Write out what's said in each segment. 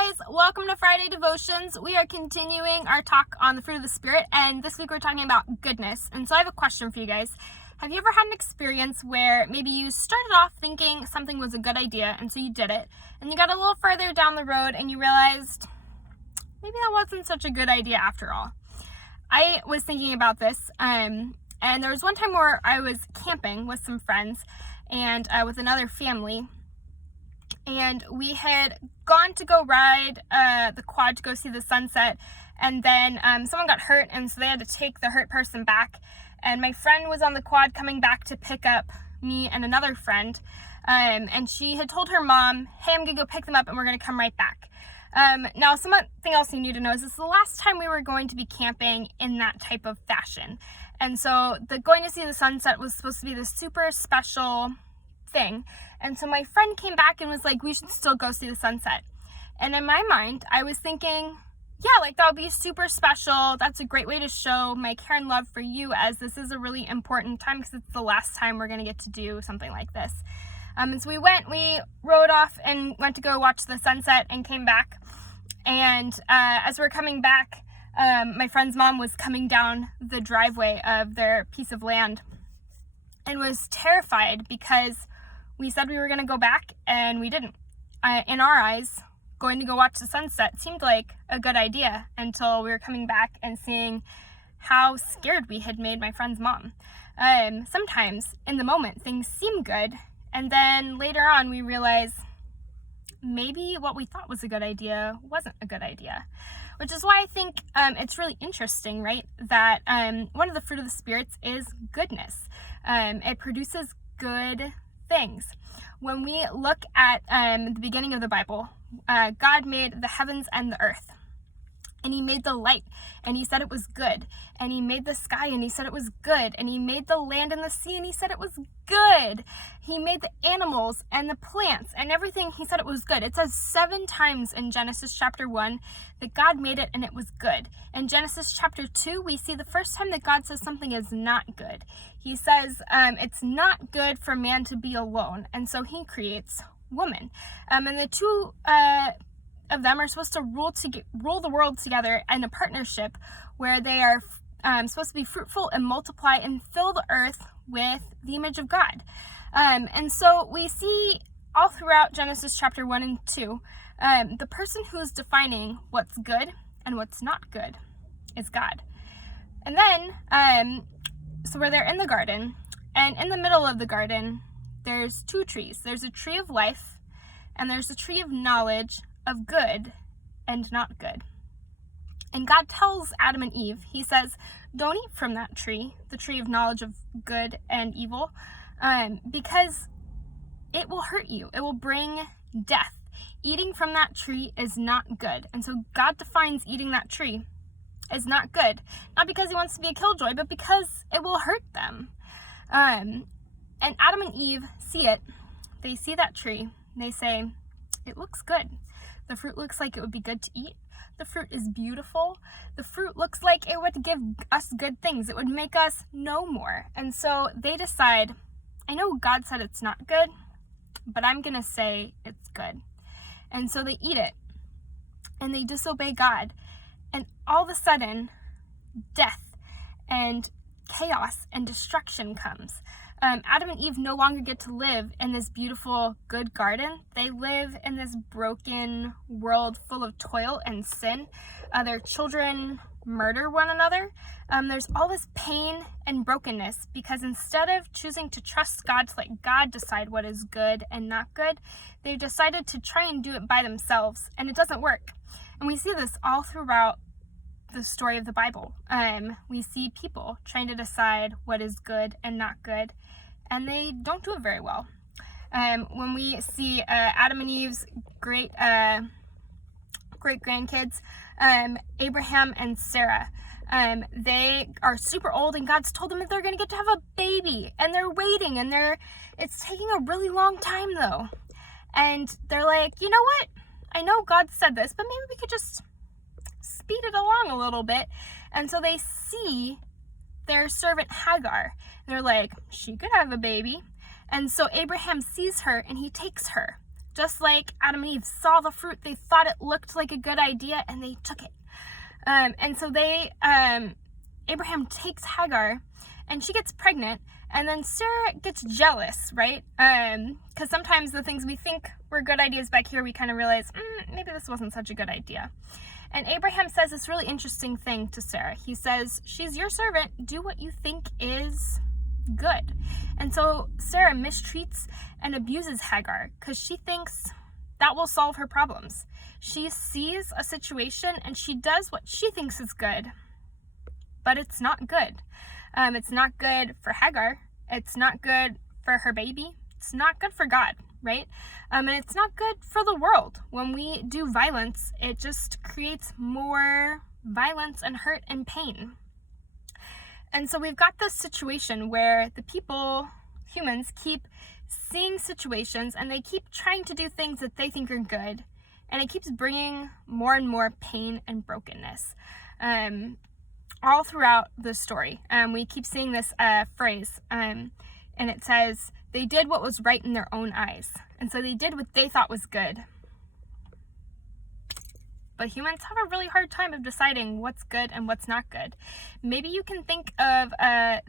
guys, welcome to Friday Devotions. We are continuing our talk on the fruit of the Spirit, and this week we're talking about goodness. And so I have a question for you guys. Have you ever had an experience where maybe you started off thinking something was a good idea, and so you did it, and you got a little further down the road and you realized maybe that wasn't such a good idea after all? I was thinking about this, and there was one time where I was camping with some friends and with another family. And we had gone to go ride the quad to go see the sunset, and then someone got hurt, and so they had to take the hurt person back. And my friend was on the quad coming back to pick up me and another friend, and she had told her mom, hey, I'm gonna go pick them up and we're gonna come right back. Now, something else you need to know is this is the last time we were going to be camping in that type of fashion. And so the going to see the sunset was supposed to be this super special thing. And so my friend came back and was like, we should still go see the sunset. And in my mind, I was thinking, yeah, like that would be super special. That's a great way to show my care and love for you, as this is a really important time because it's the last time we're going to get to do something like this. And so we rode off and went to go watch the sunset and came back. And as we're coming back, my friend's mom was coming down the driveway of their piece of land and was terrified because we said we were going to go back and we didn't. In our eyes, going to go watch the sunset seemed like a good idea until we were coming back and seeing how scared we had made my friend's mom. Sometimes in the moment things seem good, and then later on we realize maybe what we thought was a good idea wasn't a good idea. Which is why I think it's really interesting, right? That one of the fruit of the spirits is goodness. It produces good things. When we look at the beginning of the Bible, God made the heavens and the earth, and he made the light, and he said it was good, and he made the sky, and he said it was good, and he made the land and the sea, and he said it was good. He made the animals and the plants and everything, he said it was good. It says 7 times in Genesis chapter 1 that God made it and it was good. In Genesis chapter 2, we see the first time that God says something is not good. He says it's not good for man to be alone, and so he creates woman. And the two of them are supposed to rule the world together in a partnership where they are supposed to be fruitful and multiply and fill the earth with the image of God. And so we see all throughout Genesis chapter 1 and 2, the person who is defining what's good and what's not good is God. And then, so where they're in the garden, and in the middle of the garden, there's 2 trees. There's a tree of life, and there's a tree of knowledge of good and not good. And God tells Adam and Eve, he says, don't eat from that tree, the tree of knowledge of good and evil, because it will hurt you. It will bring death. Eating from that tree is not good. And so God defines eating that tree as not good, not because he wants to be a killjoy, but because it will hurt them. And Adam and Eve see it. They see that tree. And they say, it looks good. The fruit looks like it would be good to eat. The fruit is beautiful. The fruit looks like it would give us good things. It would make us know more. And so they decide, I know God said it's not good, but I'm going to say it's good. And so they eat it, and they disobey God. And all of a sudden, death and chaos and destruction comes. Adam and Eve no longer get to live in this beautiful, good garden. They live in this broken world full of toil and sin. Their children murder one another. There's all this pain and brokenness because instead of choosing to trust God to let God decide what is good and not good, they decided to try and do it by themselves, and it doesn't work. And we see this all throughout the story of the Bible. We see people trying to decide what is good and not good, and they don't do it very well. When we see Adam and Eve's great grandkids, Abraham and Sarah, they are super old, and God's told them that they're going to get to have a baby, and they're waiting, and it's taking a really long time though. And they're like, you know what? I know God said this, but maybe we could just speed it along a little bit. And so they see their servant Hagar. And they're like, she could have a baby. And so Abraham sees her and he takes her, Just like Adam and Eve saw the fruit, they thought it looked like a good idea, and they took it. And so Abraham takes Hagar, and she gets pregnant, and then Sarah gets jealous, right? Because sometimes the things we think were good ideas back here, we kind of realize, maybe this wasn't such a good idea. And Abraham says this really interesting thing to Sarah. He says, she's your servant, do what you think is good. And so Sarah mistreats and abuses Hagar because she thinks that will solve her problems. She sees a situation and she does what she thinks is good, but it's not good. It's not good for Hagar. It's not good for her baby. It's not good for God, right? And it's not good for the world. When we do violence, it just creates more violence and hurt and pain. And so we've got this situation where the people, humans, keep seeing situations and they keep trying to do things that they think are good. And it keeps bringing more and more pain and brokenness. All throughout the story, we keep seeing this phrase, and it says, they did what was right in their own eyes. And so they did what they thought was good. But humans have a really hard time of deciding what's good and what's not good. Maybe you can think of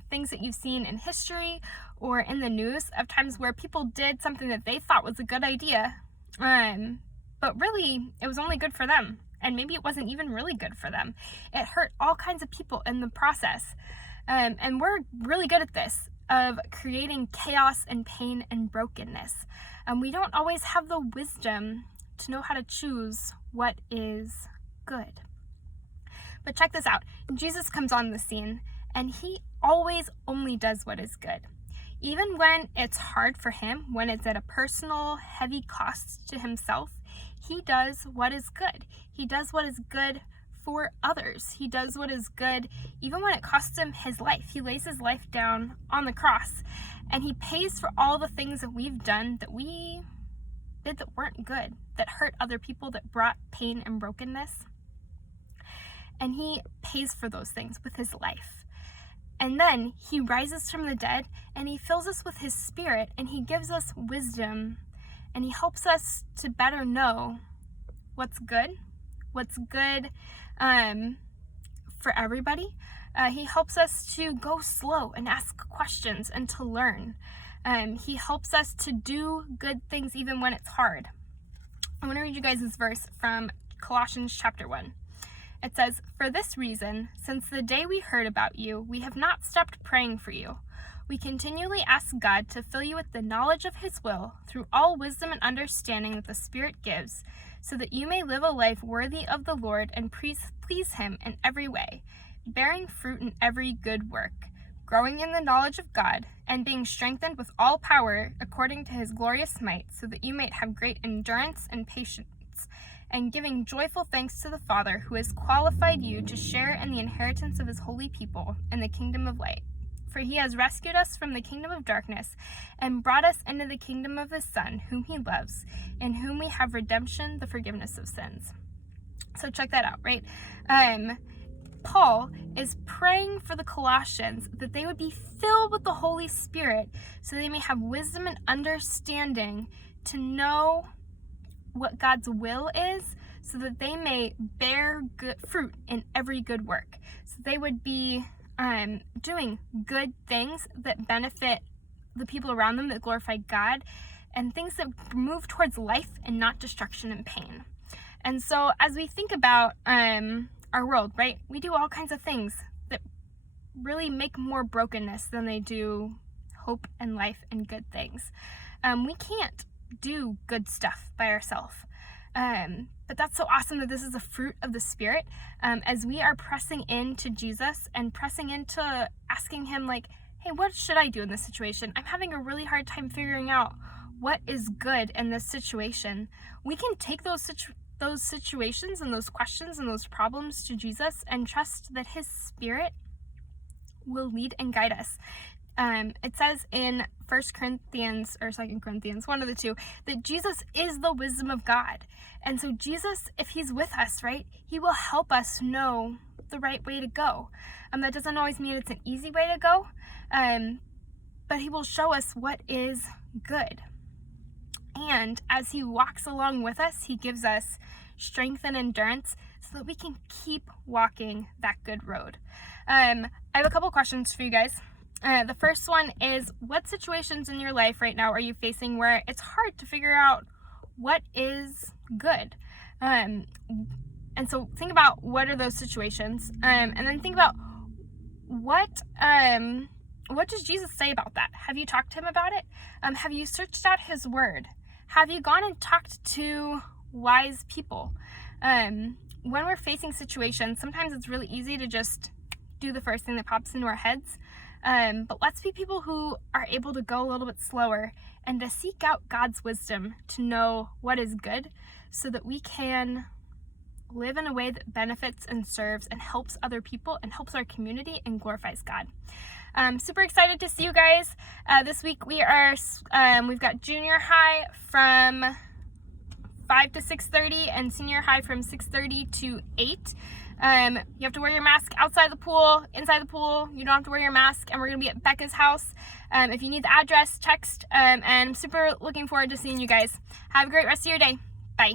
things that you've seen in history or in the news of times where people did something that they thought was a good idea, but really it was only good for them. And maybe it wasn't even really good for them. It hurt all kinds of people in the process. And we're really good at this, of creating chaos and pain and brokenness. And we don't always have the wisdom to know how to choose what is good. But check this out. Jesus comes on the scene, and he always only does what is good. Even when it's hard for him, when it's at a personal, heavy cost to himself, he does what is good. He does what is good for others. He does what is good even when it costs him his life. He lays his life down on the cross, and he pays for all the things that we've done that we did that weren't good, that hurt other people, that brought pain and brokenness. And he pays for those things with his life. And then he rises from the dead, and he fills us with his Spirit, and he gives us wisdom, and he helps us to better know what's good for everybody. He helps us to go slow and ask questions and to learn. He helps us to do good things even when it's hard. I want to read you guys this verse from Colossians chapter 1. It says, "For this reason, since the day we heard about you, we have not stopped praying for you. We continually ask God to fill you with the knowledge of his will through all wisdom and understanding that the Spirit gives, so that you may live a life worthy of the Lord and please him in every way, bearing fruit in every good work, growing in the knowledge of God, and being strengthened with all power according to his glorious might, so that you might have great endurance and patience, and giving joyful thanks to the Father who has qualified you to share in the inheritance of his holy people in the kingdom of light. For he has rescued us from the kingdom of darkness and brought us into the kingdom of his Son, whom he loves, in whom we have redemption, the forgiveness of sins." So check that out, right? Paul is praying for the Colossians that they would be filled with the Holy Spirit so they may have wisdom and understanding to know what God's will is, so that they may bear good fruit in every good work. So they would be doing good things that benefit the people around them, that glorify God, and things that move towards life and not destruction and pain. And so as we think about our world, right, we do all kinds of things that really make more brokenness than they do hope and life and good things. We can't do good stuff by ourselves. But that's so awesome that this is a fruit of the Spirit. As we are pressing into Jesus and pressing into asking him, like, hey, what should I do in this situation? I'm having a really hard time figuring out what is good in this situation. We can take those situations and those questions and those problems to Jesus and trust that his Spirit will lead and guide us. It says in 1 Corinthians or 2 Corinthians, one of the two, that Jesus is the wisdom of God. And so Jesus, if he's with us, right, he will help us know the right way to go. That doesn't always mean it's an easy way to go, but he will show us what is good. And as he walks along with us, he gives us strength and endurance so that we can keep walking that good road. I have a couple questions for you guys. The first one is, what situations in your life right now are you facing where it's hard to figure out what is good? And so think about what are those situations, and then think about what does Jesus say about that? Have you talked to him about it? Have you searched out his word? Have you gone and talked to wise people? When we're facing situations, sometimes it's really easy to just do the first thing that pops into our heads. But let's be people who are able to go a little bit slower and to seek out God's wisdom to know what is good so that we can live in a way that benefits and serves and helps other people and helps our community and glorifies God. Super excited to see you guys. This week we've got junior high from 5 to 6:30 and senior high from 6:30 to 8. You have to wear your mask outside the pool. Inside the pool, you don't have to wear your mask, and we're going to be at Becca's house. If you need the address, text, and I'm super looking forward to seeing you guys. Have a great rest of your day. Bye.